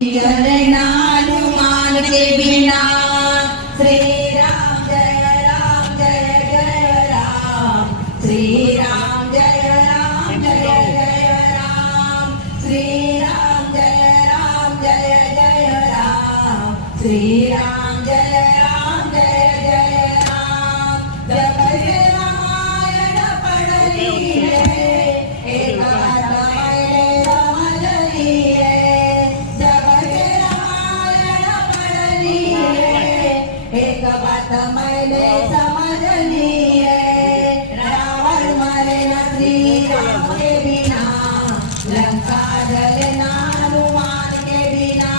चलना हनुमान के बिना। श्री राम जय राम, श्री राम जय राम, श्री राम जय राम, श्री राम जय राम जय राम। जप हे रामायण पढ़ली है, एक बात मैंने समझली है। जप हे रामायण पढ़ली है, एक बात मैंने समझली है। रावण मरे न श्री राम के बिना, लंका जले न हनुमान के बिना।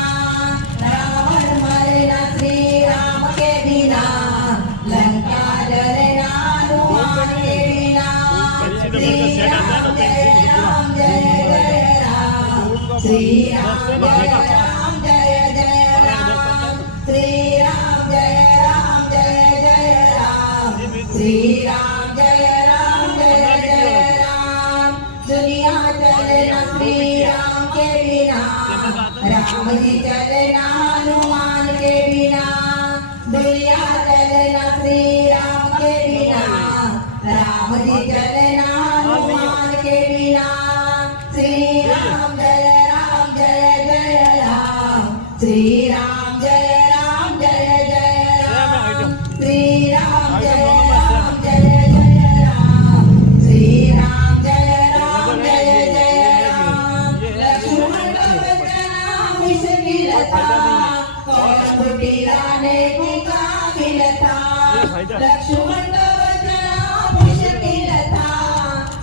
रावण मरे न श्री राम के बिना, लंका जले न हनुमान के बिना। श्री राम जय राम, श्री राम जय राम, श्री राम जय राम, श्री राम जय राम जय राम। दुनिया चले न श्री राम के बिना, राम जी चले न हनुमान के बिना। दुनिया चले न श्री राम के बिना, राम जी चले न हनुमान के बिना। श्री राम जय राम, श्री राम जय राम, श्री राम जय राम, श्री राम जय राम, लक्ष्मण बचना मुश्किल था, कौन बुटियाने को काबिल था। लक्ष्मण बचना मुश्किल था,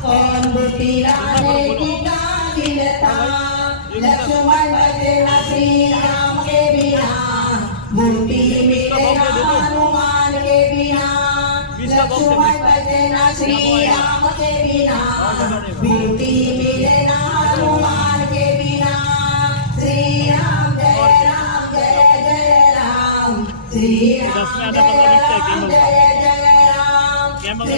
कौन बुटियाने को काबिल था। लक्ष्मण बचना श्री राम के बिना, बूटी मिले ना हनुमान के बिना। लक्ष्मण बचना श्री राम के बिना, बूटी मिले ना हनुमान के बिना। श्री राम जय राम, श्री राम जय राम,